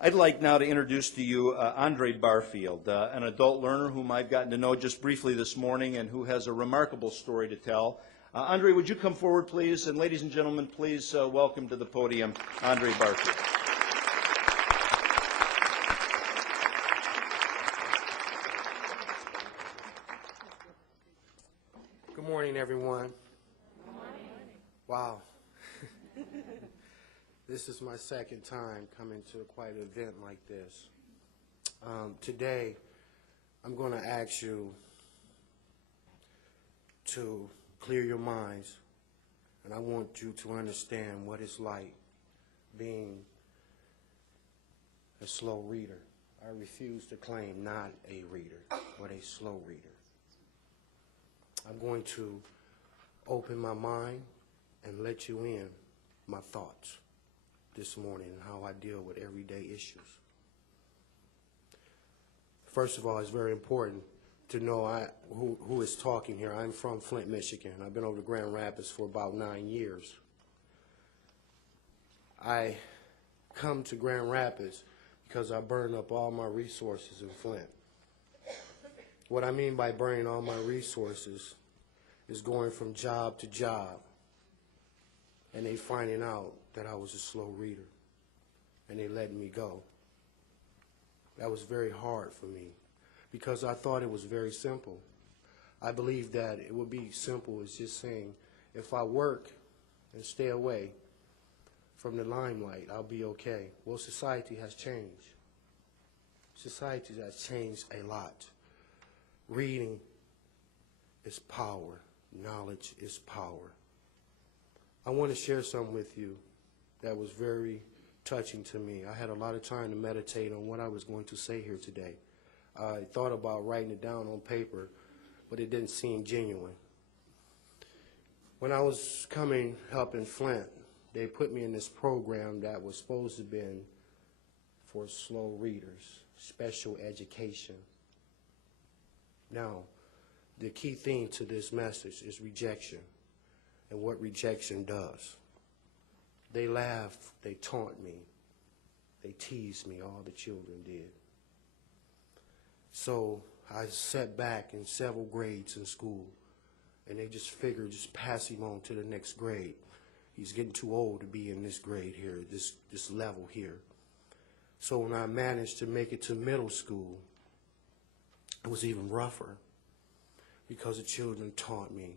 I'd like now to introduce to you Andre Barfield, an adult learner whom I've gotten to know just briefly this morning and who has a remarkable story to tell. Andre, would you come forward, please? And ladies and gentlemen, please welcome to the podium Andre Barfield. Good morning, everyone. Good morning. Wow. This is my second time coming to quite an event like this. Today, I'm going to ask you to clear your minds, and I want you to understand what it's like being a slow reader. I refuse to claim not a reader, but a slow reader. I'm going to open my mind and let you in my thoughts this morning and how I deal with everyday issues. First of all, it's very important to know who is talking here. I'm from Flint, Michigan. I've been over to Grand Rapids for about 9 years. I come to Grand Rapids because I burned up all my resources in Flint. What I mean by burning all my resources is going from job to job, and they finding out that I was a slow reader, and they letting me go. That was very hard for me because I thought it was very simple. I believed that it would be simple as just saying, if I work and stay away from the limelight, I'll be okay. Well, society has changed. Society has changed a lot. Reading is power. Knowledge is power. I want to share something with you that was very touching to me. I had a lot of time to meditate on what I was going to say here today. I thought about writing it down on paper, but it didn't seem genuine. When I was coming up in Flint, they put me in this program that was supposed to have been for slow readers, special education. Now, the key theme to this message is rejection and what rejection does. They laughed, they taunt me, they teased me, all the children did. So I sat back in several grades in school, and they just figured just pass him on to the next grade. He's getting too old to be in this grade here, this level here. So when I managed to make it to middle school, it was even rougher because the children taunt me.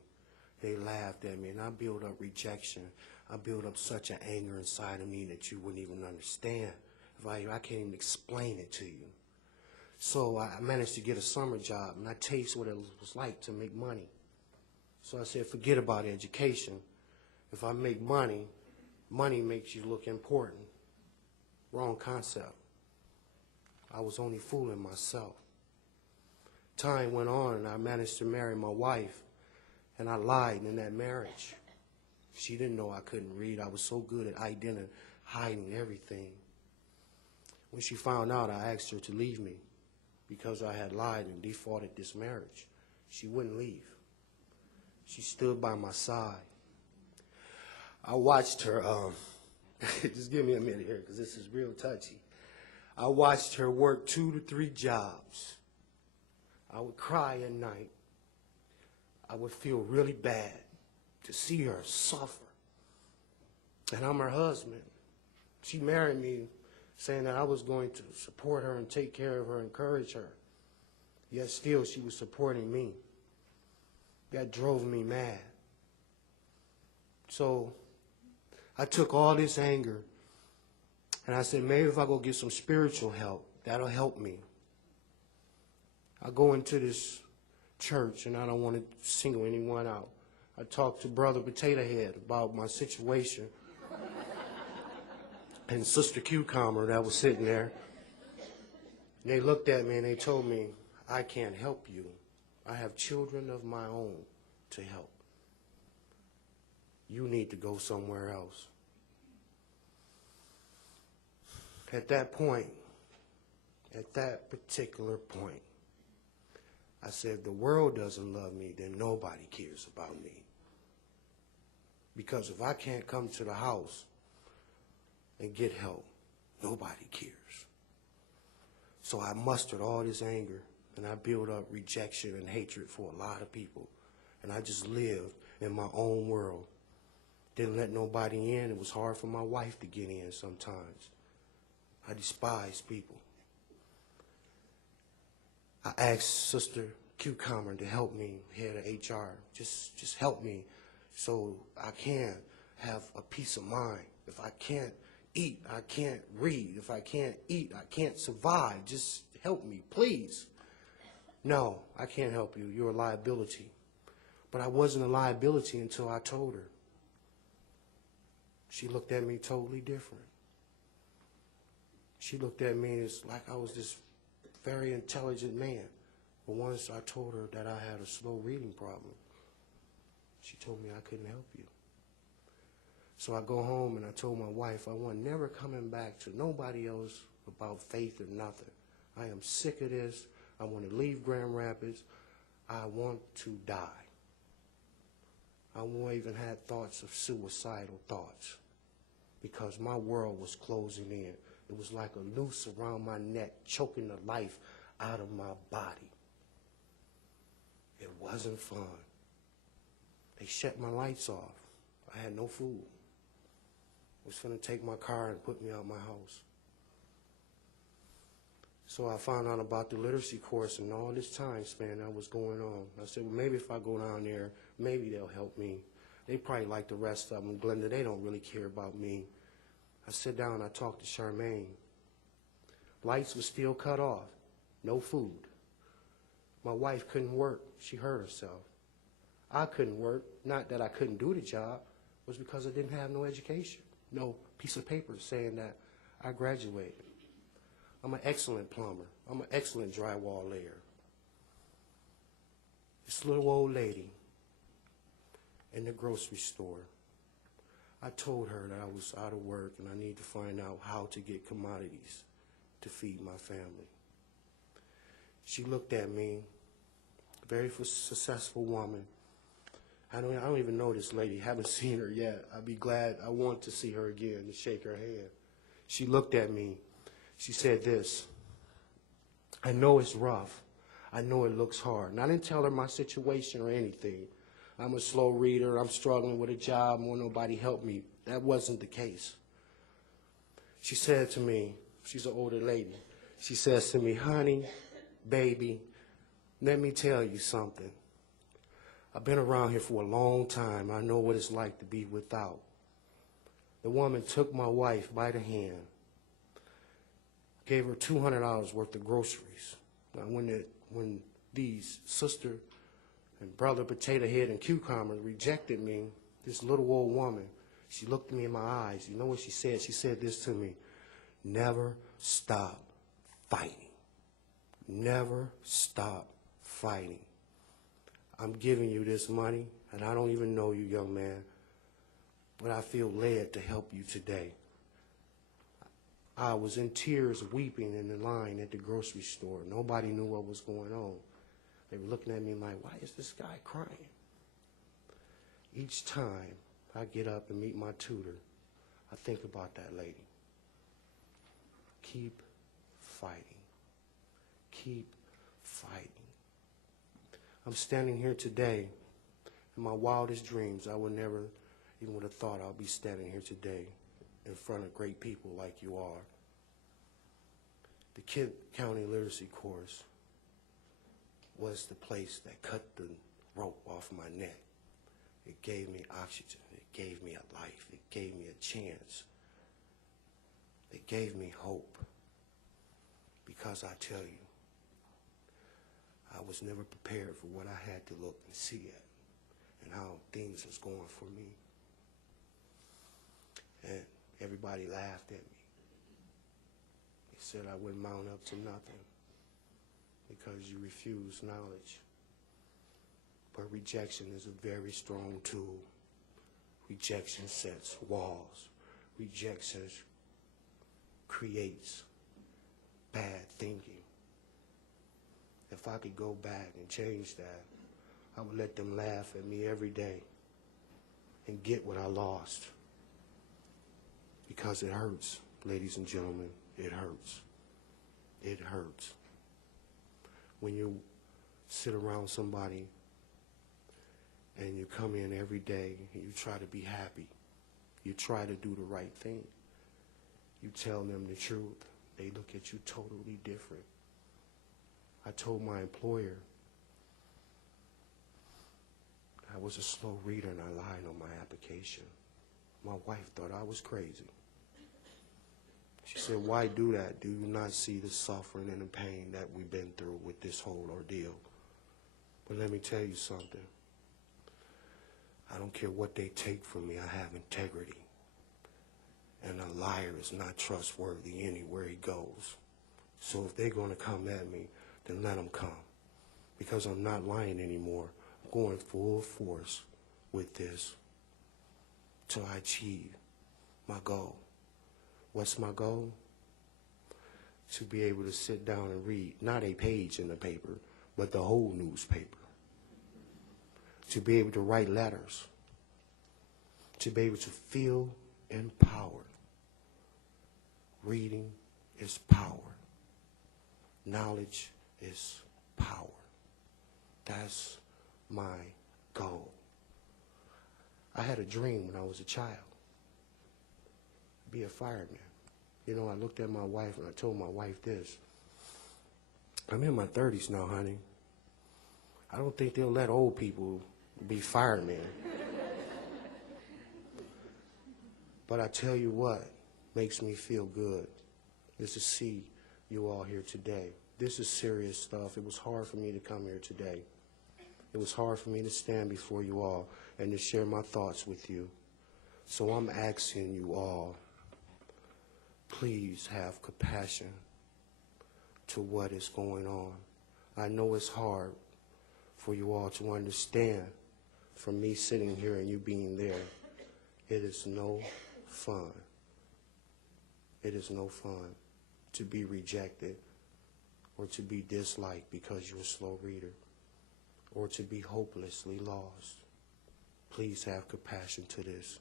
They laughed at me, and I built up rejection. I built up such an anger inside of me that you wouldn't even understand. I can't even explain it to you. So I managed to get a summer job, and I tasted what it was like to make money. So I said, forget about education. If I make money, money makes you look important. Wrong concept. I was only fooling myself. Time went on, and I managed to marry my wife, and I lied in that marriage. She didn't know I couldn't read. I was so good at hiding everything. When she found out, I asked her to leave me because I had lied and defaulted this marriage. She wouldn't leave. She stood by my side. I watched her, just give me a minute here because this is real touchy. I watched her work 2 to 3 jobs. I would cry at night. I would feel really bad to see her suffer. And I'm her husband. She married me saying that I was going to support her and take care of her, encourage her. Yet still she was supporting me. That drove me mad. So I took all this anger and I said, maybe if I go get some spiritual help, that'll help me. I go into this church, and I don't want to single anyone out. I talked to Brother Potato Head about my situation and Sister Cucumber that was sitting there. And they looked at me and they told me, I can't help you. I have children of my own to help. You need to go somewhere else. At that point, at that particular point, I said, if the world doesn't love me, then nobody cares about me. Because if I can't come to the house and get help, nobody cares. So I mustered all this anger, and I built up rejection and hatred for a lot of people. And I just lived in my own world. Didn't let nobody in. It was hard for my wife to get in sometimes. I despised people. I asked Sister Cucumber to help me, head of HR. Just help me so I can have a peace of mind. If I can't eat, I can't read. If I can't eat, I can't survive. Just help me, please. No, I can't help you. You're a liability. But I wasn't a liability until I told her. She looked at me totally different. She looked at me as like I was this very intelligent man. But once I told her that I had a slow reading problem, she told me I couldn't help you. So I go home and I told my wife I want never coming back to nobody else about faith or nothing. I am sick of this. I want to leave Grand Rapids. I want to die. I even had thoughts of suicidal thoughts because my world was closing in. It was like a noose around my neck, choking the life out of my body. It wasn't fun. They shut my lights off. I had no food. I was going to take my car and put me out my house. So I found out about the literacy course and all this time span that was going on. I said, well, maybe if I go down there, maybe they'll help me. They probably like the rest of them. Glenda, they don't really care about me. I sit down and I talked to Charmaine. Lights were still cut off. No food. My wife couldn't work. She hurt herself. I couldn't work. Not that I couldn't do the job. It was because I didn't have no education. No piece of paper saying that I graduated. I'm an excellent plumber. I'm an excellent drywall layer. This little old lady in the grocery store, I told her that I was out of work and I need to find out how to get commodities to feed my family. She looked at me, very successful woman. I don't even know this lady. Haven't seen her yet. I'd be glad. I want to see her again, to shake her hand. She looked at me. She said this, I know it's rough. I know it looks hard. And I didn't tell her my situation or anything. I'm a slow reader. I'm struggling with a job. Won't nobody help me. That wasn't the case. She said to me, she's an older lady. She says to me, honey, baby, let me tell you something. I've been around here for a long time. I know what it's like to be without. The woman took my wife by the hand, gave her $200 worth of groceries. Now, when these sister and brother Potato Head and Cucumber rejected me, this little old woman, she looked me in my eyes. You know what she said? She said this to me, never stop fighting. Never stop fighting. I'm giving you this money, and I don't even know you, young man, but I feel led to help you today. I was in tears weeping in the line at the grocery store. Nobody knew what was going on. They were looking at me like, why is this guy crying? Each time I get up and meet my tutor, I think about that lady. Keep fighting. Keep fighting. I'm standing here today. In my wildest dreams, I would never even would have thought I'll be standing here today in front of great people like you are. The Kent County Literacy course was the place that cut the rope off my neck. It gave me oxygen. It gave me a life. It gave me a chance. It gave me hope. Because I tell you, I was never prepared for what I had to look and see at and how things was going for me. And everybody laughed at me. They said I wouldn't mount up to nothing because you refuse knowledge. But rejection is a very strong tool. Rejection sets walls. Rejection creates bad thinking. If I could go back and change that, I would let them laugh at me every day and get what I lost. Because it hurts, ladies and gentlemen, it hurts. It hurts. When you sit around somebody and you come in every day and you try to be happy, you try to do the right thing, you tell them the truth, they look at you totally different. I told my employer I was a slow reader and I lied on my application. My wife thought I was crazy. She said, "Why do that? Do you not see the suffering and the pain that we've been through with this whole ordeal?" But let me tell you something. I don't care what they take from me. I have integrity. And a liar is not trustworthy anywhere he goes. So if they're going to come at me, then let them come. Because I'm not lying anymore. I'm going full force with this till I achieve my goal. What's my goal? To be able to sit down and read, not a page in the paper, but the whole newspaper. To be able to write letters. To be able to feel empowered. Reading is power. Knowledge is power. That's my goal. I had a dream when I was a child. Be a fireman. You know, I looked at my wife and I told my wife this. I'm in my 30s now, honey. I don't think they'll let old people be firemen. But I tell you what makes me feel good is to see you all here today. This is serious stuff. It was hard for me to come here today. It was hard for me to stand before you all and to share my thoughts with you. So I'm asking you all, please have compassion to what is going on. I know it's hard for you all to understand from me sitting here and you being there. It is no fun. It is no fun to be rejected or to be disliked because you're a slow reader or to be hopelessly lost. Please have compassion to this.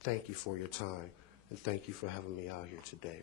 Thank you for your time, and thank you for having me out here today.